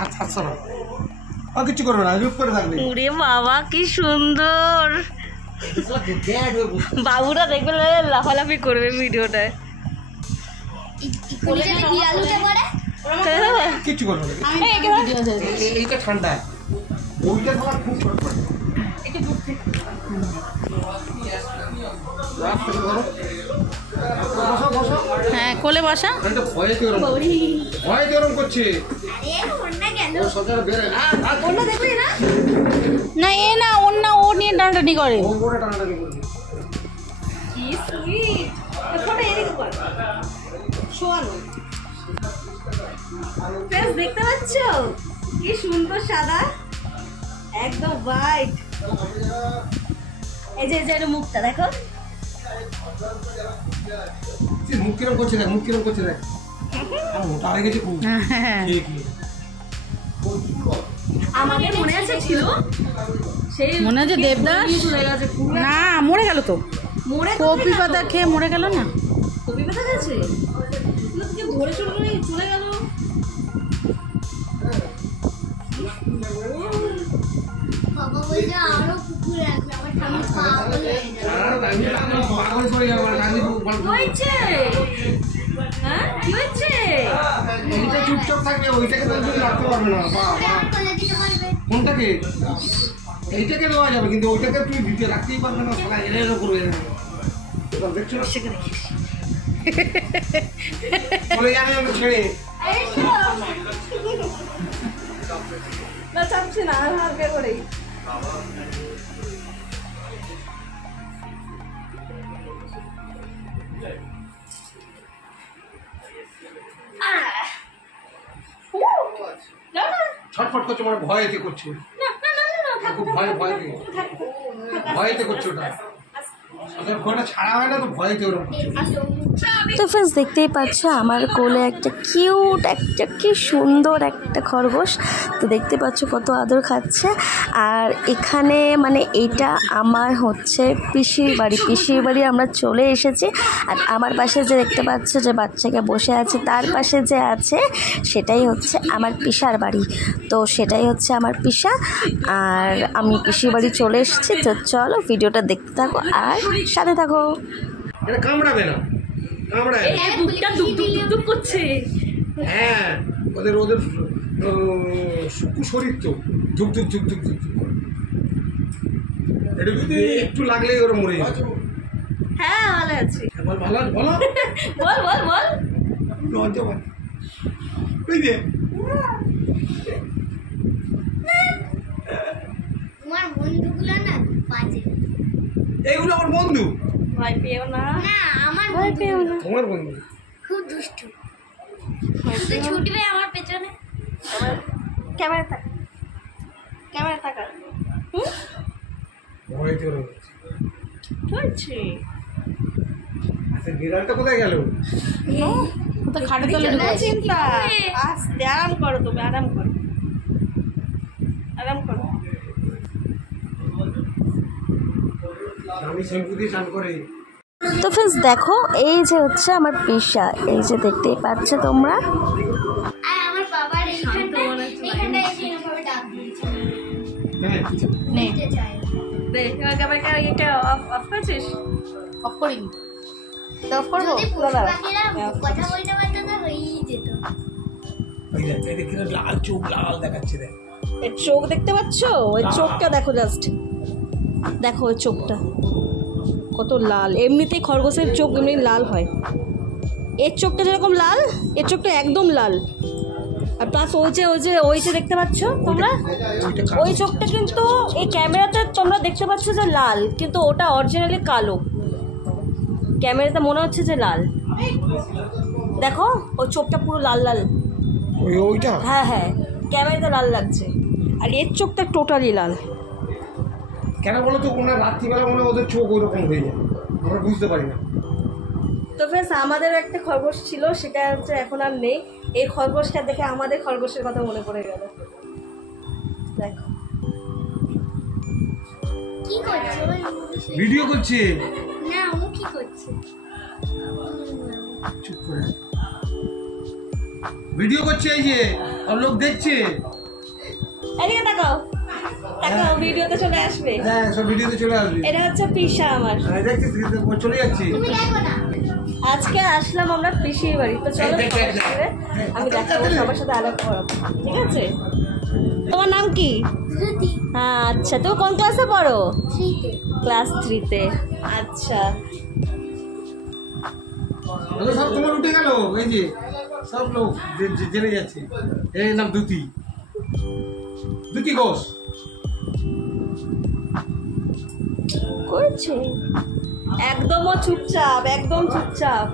হাত হাত সরো, আর কিছু করবে না, চুপ করে থাকবে। ওরে বাবা কি সুন্দর, বাবুরা দেখবে লাফালাফি করবে ভিডিওটায়। কিছু করবে না, এইটা ঠান্ডা, ওইটা তোমার খুব ছোট। হ্যাঁ কোলে বসা, ভয় গরম করছে না এ না অন্য ও নিয়ে টানাটানি করে। দেখতে পাচ্ছ কি সুন্দর সাদা একদম হোয়াইট। এই যে মুখটা দেখো, মুখ কিরম করছে দেখ, মুখ কিরম করছে দেখ, মোটা হয়ে গেছে খুব। আমাদের মনে আছে ছিল সেই মনে আছে দেবদাস না মরে গেল তো, কপি পাতা খেয়ে মরে গেল না, কপি পাতা গেছে ধরে চলে গেল। বাবা বলছে আরো কুকুর আছে, আমার ঠাকুর পাগল হয়ে যাবে। চুপচাপ থাকবে, ওইটাকে তো রাখতে পারবে না। কোনটাকে? এইটাকে দেওয়া যাবে, কিন্তু ওইটাকে তুই দিতে রাখতেই পারবে না, সবাই এলো করবে। দেখছো না চলে যাবে ছেড়ে না, চাপছে না হালকা করেই। ছটফট করছে, মানে ভয়েতে করছে, খুব ভয়েতে করছে ওটা, ছাড়া হয় না তো ভয়েতে ওরকম। তো ফ্রেন্ডস দেখতেই পাচ্ছ আমার কোলে একটা কিউট একটা কি সুন্দর একটা খরগোশ। তো দেখতে পাচ্ছ কত আদর খাচ্ছে। আর এখানে মানে এটা আমার হচ্ছে পিসির বাড়ি আমরা চলে এসেছি। আর আমার পাশে যে দেখতে পাচ্ছ যে বাচ্চাকে বসে আছে, তার পাশে যে আছে সেটাই হচ্ছে আমার পিসার বাড়ি। তো সেটাই হচ্ছে আমার পিসা, আর আমি পিসির বাড়ি চলে এসেছি। তো চলো ভিডিওটা দেখতে থাকো আর সাথে থাকো। এটা কামড়াবে না, কামড়ায় বুকটা দুক দুক দুক দুক করছে। হ্যাঁ, ওদের শরীর তো ধুক ধুক ধুক ধুক ধুক, এটা একটু লাগলেই ওরা মরে যাবে। হ্যাঁ ভালো আছে, ভালো বলো, বল বল বল, লজ্জা পায় ওই যে তোমার বন্ধুগুলো না বাজে, এইগুলো আমার বন্ধু। ভয় পেও না, না আমার ভয় পেও না, তোমার বন্ধু খুব দুষ্টু, শুধু ছুটবে আমার পেছনে। ক্যামেরা থাক, ক্যামেরা থাকা ভয়তে ওরা চলছে। আচ্ছা, বিড়ালটা কোথায় গেল? তো খাটে তলে চিন্তা, আস্তে আরাম করো, তুমি আরাম করো, আরাম করো। আমি শ্যাম্পু দিয়ে চান করে। তো ফ্রেন্ডস দেখো এই যে হচ্ছে আমার পিসা, এই যে দেখতেই পাচ্ছ তোমরা। আর আমার বাবার এইখানটা এসে এরকমভাবে ডাক দিয়েছে, হ্যাঁ, নে যেতে চায়। দেখ ক্যামেরা এটা অফ করেছিস? অফ করিনি তো অফ করবো যদি পশু পাখিরা কথা বলতে পারতো না হয়েই যেত। ওই দেখ, এই দেখি লাল চোখ লাল দেখাচ্ছে দেখ। এর চোখ দেখতে পাচ্ছ? ওই চোখটা দেখো, জাস্ট দেখো ওই চোখটা কত লাল। এমনিতেই খরগোশের চোখ এমনি লাল হয়, এর চোখটা যেরকম লাল এর চোখটা একদম লাল। আর প্লাস ওই যে দেখতে পাচ্ছ তোমরা, ওই চোখটা কিন্তু এই ক্যামেরাতে তোমরা দেখতে পাচ্ছ যে লাল, কিন্তু ওটা অরিজিনালি কালো। ক্যামেরাতে মনে হচ্ছে যে লাল, দেখো ওই চোখটা পুরো লাল লাল। ওইটা হ্যাঁ হ্যাঁ, ক্যামেরাতে লাল লাগছে, আর এর চোখটা টোটালি লাল। কেন বলো তো, ওনার রাত্রিবেলা মনে হয় ওদের চোখ ওইরকম হয়ে যায়, আমরা বুঝতে পারি না। তো ফ্রেন্ডস আমাদের একটা খরগোশ ছিল, সেটা হচ্ছে এখন আর নেই। এই খরগোশটা দেখে আমাদের খরগোশের কথা মনে পড়ে গেল। দেখো কি করছে ওই? ভিডিও করছে না, ও কি করছে? চুপ করে ভিডিও করছে, এই যে আর লোক দেখছে। এদিকে তাকাও, তাকাও, ভিডিওতে চলে আসবে। হ্যাঁ, সব ভিডিওতে চলে আসবে। এটা হচ্ছে পিসা আমার। হ্যাঁ, দেখছিস চলে যাচ্ছে। তুমি দেখো না। আজকে আসলাম আমরা পিসির বাড়ি, তো চলো সবার সাথে আমি দেখাবো, সবার সাথে আলাপ করাবো, ঠিক আছে? তোমার নাম কি? ধুতি হ্যাঁ, আচ্ছা, তুমি কোন ক্লাসে পড়ো? 3-তে। ক্লাস 3-তে। আচ্ছা, ওগুলো সব তোমার উঠে গেল, এই যে সব লোক জেনে যাচ্ছে। এর নাম দ্যুতি, দ্যুতি ঘোষ। করছে একদমও চুপচাপ, একদম চুপচাপ।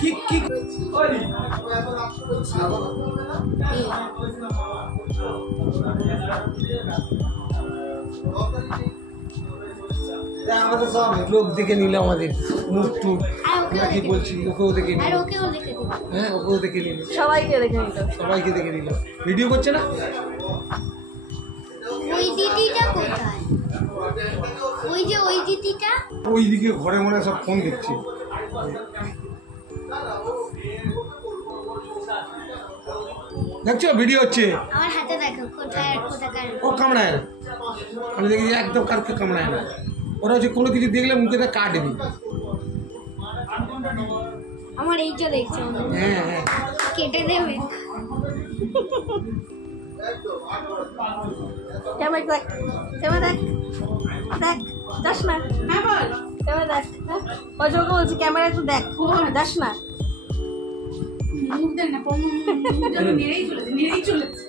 কি কি আমাদের সব লোক দেখে নিল, আমাদের মুখ টুক আর ওকেও কি দেখে বলছি, ওকেও দেখে আর নিল। ওকেও দেখে দিবো। হ্যাঁ, ওকেও দেখে নিল, সবাইকে দেখে নিত। সবাইকে দেখে নিল। ভিডিও করছে না? ওই দিদিটা কোথায়? ওই যে ওই দিদিটা। ওইদিকে ঘরে মনে হয় সব ফোন দেখছে। দেখছো ভিডিও হচ্ছে? আমার হাতে দেখো কোথায় কোথাকার। ও কামড়ায় না, আমি দেখি যে একদম কারকে কামড়ায় না। ওরা হচ্ছে কোনো কিছু দেখলে মুখেতে কাটবি। আমার এইটা দেখছে মনে হয়। হ্যাঁ হ্যাঁ, কেটে দেবে। ক্যামেরা দেখ, ক্যামেরা দেখ, দেখ, যাস না। হ্যাঁ বল, ক্যামেরা দেখ। ওই জন্য বলছি ক্যামেরা একটু দেখ, যাস না। মুখ দেখ না, নেড়েই চলেছে।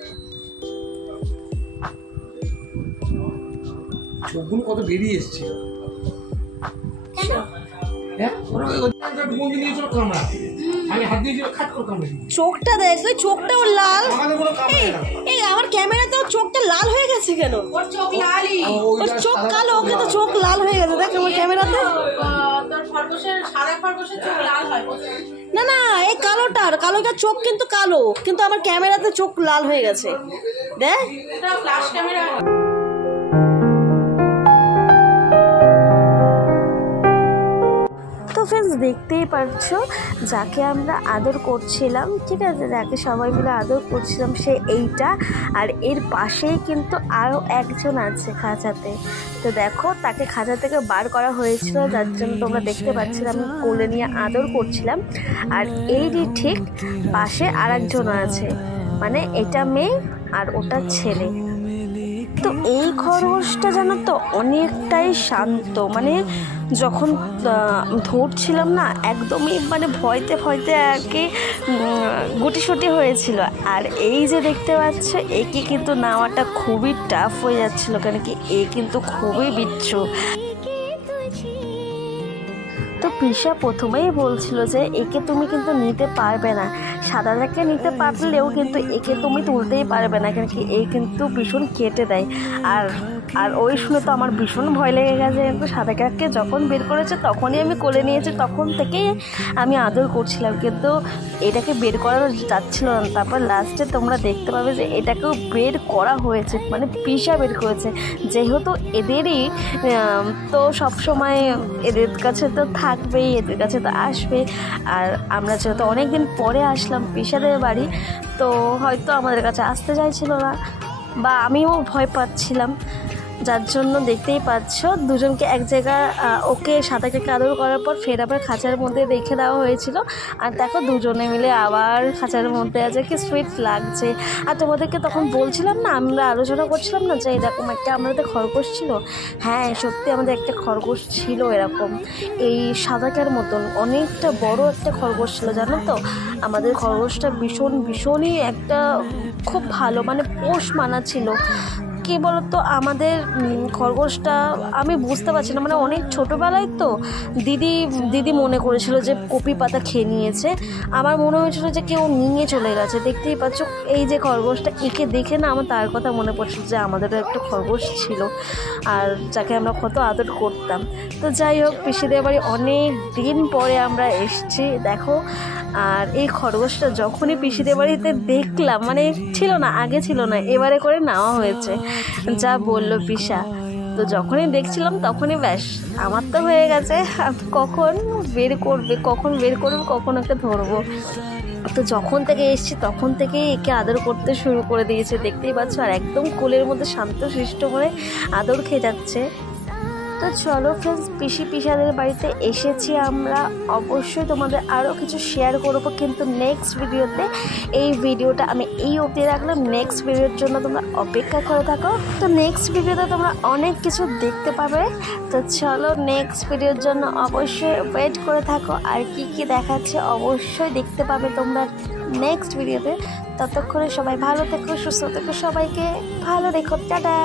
চোখগুলো কত বেরিয়ে এসছে। কেন? হ্যাঁ, ওরা ওই বন্দি নিয়েছিল কামড়া, আমি হাত দিয়েছিল খাট করে কামড়ে দিয়েছি। চোখটা দেখ, ওই চোখটাও লাল। আমাদের কোনো কামড়ায় না। এই আমার ক্যামেরাতেও চোখটা লাল হয়ে গেছে কেন? ওর চোখ লালই। ওর চোখ কালো, ওকে তো চোখ লাল হয়ে গেছে, দেখ আমার ক্যামেরাতে। তোর খরগোশের সাদা খরগোশের চোখ লাল হয়। না না, এই কালোটার চোখ কিন্তু কালো, কিন্তু আমার ক্যামেরাতে চোখ লাল হয়ে গেছে, দেখ। এটা ফ্ল্যাশ ক্যামেরা। তো ফ্রেন্ডস, দেখতেই পারছো যাকে আমরা আদর করছিলাম, ঠিক আছে, যাকে সবাই মিলে আদর করছিলাম সে এইটা। আর এর পাশেই কিন্তু আরও একজন আছে খাঁচাতে। তো দেখো, তাকে খাঁচা থেকে বার করা হয়েছিল, যার জন্য তোমরা দেখতে পাচ্ছিলে আমি কোলে নিয়ে আদর করছিলাম। আর এরই ঠিক পাশে আর একজন আছে, মানে এটা মেয়ে আর ওটা ছেলে। তো এই খরগোশটা জানো তো অনেকটাই শান্ত, মানে যখন ধরছিলাম না একদমই মানে ভয়তে আর কি গুটিসুটি হয়েছিল। আর এই যে দেখতে পাচ্ছ, একে কিন্তু নেওয়াটা খুবই টাফ হয়ে যাচ্ছিল, কেন কি এ কিন্তু খুবই বিচ্ছু। তো পিসা প্রথমেই বলছিল যে একে তুমি কিন্তু নিতে পারবে না, সাদাটাকে নিতে পারলেও কিন্তু একে তুমি তুলতেই পারবে না, কেন কি এ কিন্তু ভীষণ কেটে দেয়। আর ওই শুনে তো আমার ভীষণ ভয় লেগে গেছে। কিন্তু সাদাটাকে যখন বের করেছে তখনই আমি কোলে নিয়েছি, তখন থেকেই আমি আদর করছিলাম, কিন্তু এটাকে বের করা যাচ্ছিল না। তারপর লাস্টে তোমরা দেখতে পাবে যে এটাকেও বের করা হয়েছে, মানে পিসা বের করেছে, যেহেতু এদেরই তো সবসময় এদের কাছে তো থাকবেই, এদের কাছে তো আসবে। আর আমরা যেহেতু অনেক দিন পরে আসলাম পিসাদের বাড়ি, তো হয়তো আমাদের কাছে আসতে চাইছিল না, বা আমিও ভয় পাচ্ছিলাম, যার জন্য দেখতেই পাচ্ছ দুজনকে এক জায়গায় ওকে সাদাকে আদর করার পর ফের আবার খাঁচার মধ্যে রেখে দেওয়া হয়েছিল। আর দেখো দুজনে মিলে আবার খাঁচার মধ্যে আছে, কি সুইট লাগছে। আর তোমাদেরকে তখন বলছিলাম না, আমরা আলোচনা করছিলাম না যে এরকম একটা আমাদের খরগোশ ছিল। হ্যাঁ, সত্যি আমাদের একটা খরগোশ ছিল এরকম, এই সাদাকার মতন অনেকটা বড় একটা খরগোশ ছিল, জানো তো। আমাদের খরগোশটা ভীষণই একটা খুব ভালো, মানে পোষ মানা ছিল। কী বলতো, আমাদের খরগোশটা আমি বুঝতে পারছি না, মানে অনেক ছোটোবেলায় তো দিদি মনে করেছিল যে কপি পাতা খেয়ে নিয়েছে। আমার মনে হয়েছিল যে কেউ নিয়ে চলে গেছে। দেখতেই পাচ্ছ এই যে খরগোশটা, একে দেখে না আমার তার কথা মনে পড়ছিল যে আমাদেরও একটা খরগোশ ছিল, আর যাকে আমরা কত আদর করতাম। তো যাই হোক, পিসিদের বাড়ি অনেক দিন পরে আমরা এসেছি, দেখো। আর এই খরগোশটা যখনই পিসিদের বাড়িতে দেখলাম, মানে ছিল না, আগে ছিল না, এবারে করে নেওয়া হয়েছে, যা বললো পিসা। তো যখনই দেখছিলাম তখনই ব্যাস আমার তো হয়ে গেছে, কখন বের করবে কখন ওকে ধরবো। তো যখন থেকে এসছি তখন থেকেই একে আদর করতে শুরু করে দিয়েছে, দেখতেই পাচ্ছ। আর একদম কোলের মধ্যে শান্তশিষ্ট করে আদর খেয়ে যাচ্ছে। তো চলো ফ্রেন্ডস, পিসাদের বাড়িতে এসেছি আমরা, অবশ্যই তোমাদের আরও কিছু শেয়ার করবো কিন্তু নেক্সট ভিডিওতে। এই ভিডিওটা আমি এই অবধি রাখলাম, নেক্সট ভিডিওর জন্য তোমরা অপেক্ষা করে থাকো। তো নেক্সট ভিডিওতে তোমরা অনেক কিছু দেখতে পাবে। তো চলো নেক্সট ভিডিওর জন্য অবশ্যই ওয়েট করে থাকো, আর কি কি দেখাচ্ছে অবশ্যই দেখতে পাবে তোমরা নেক্সট ভিডিওতে। ততক্ষণে সবাই ভালো থেকো, সুস্থ থেকো, সবাইকে ভালো রেখো, টাটা।